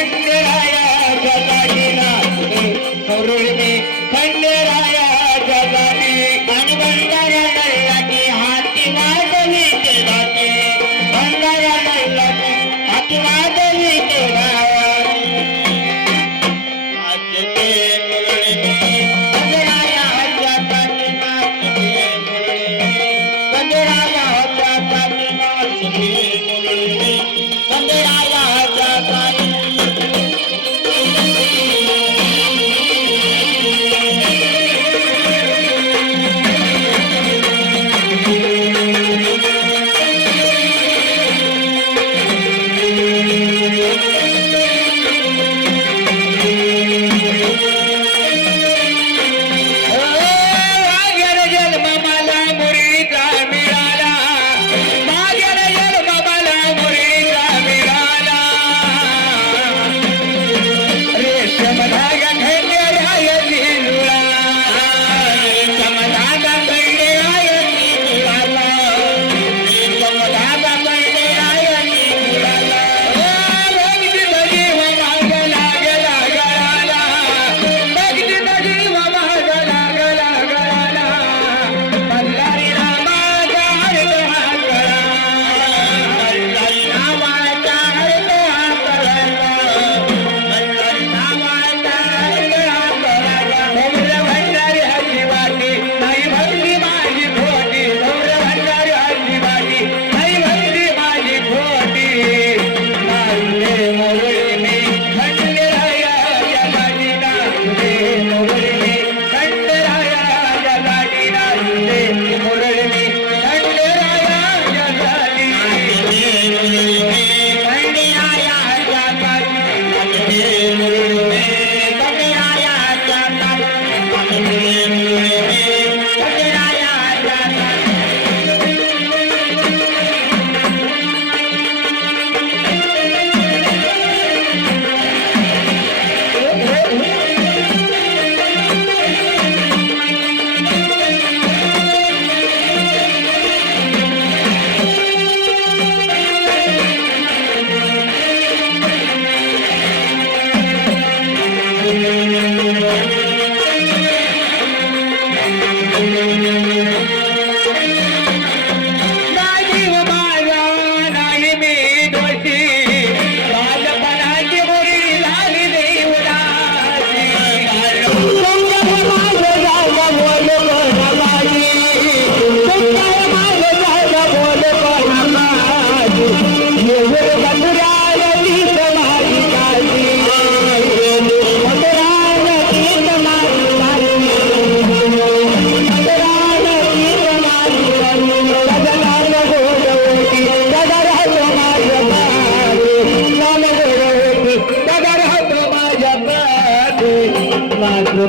यागा आणि बांधारा डायला की हाती वाद नेते बांधारा डायला की हाती वाद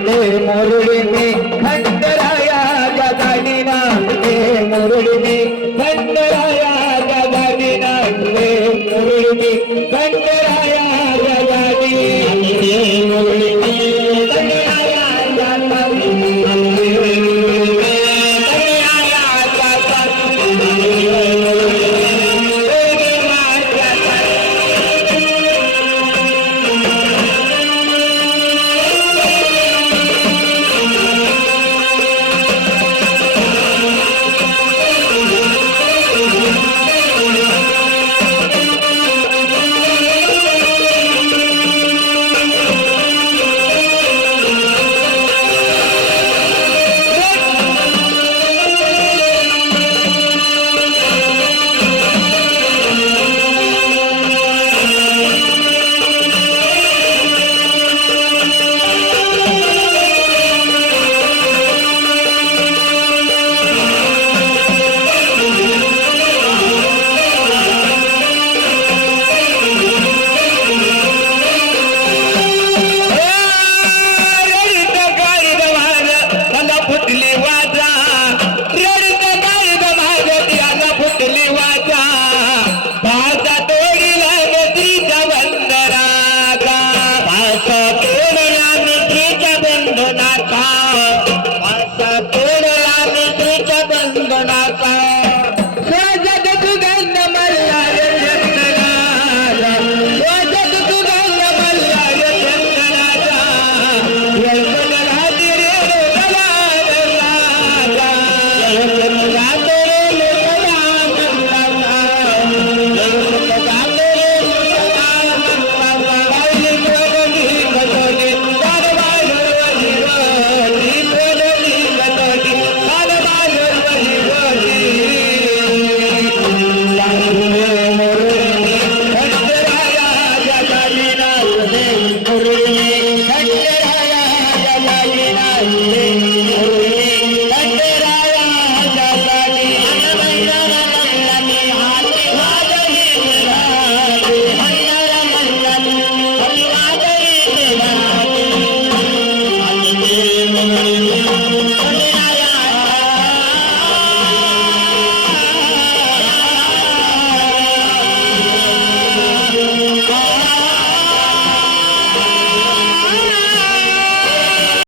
मोरे में खट ಮಾತಾ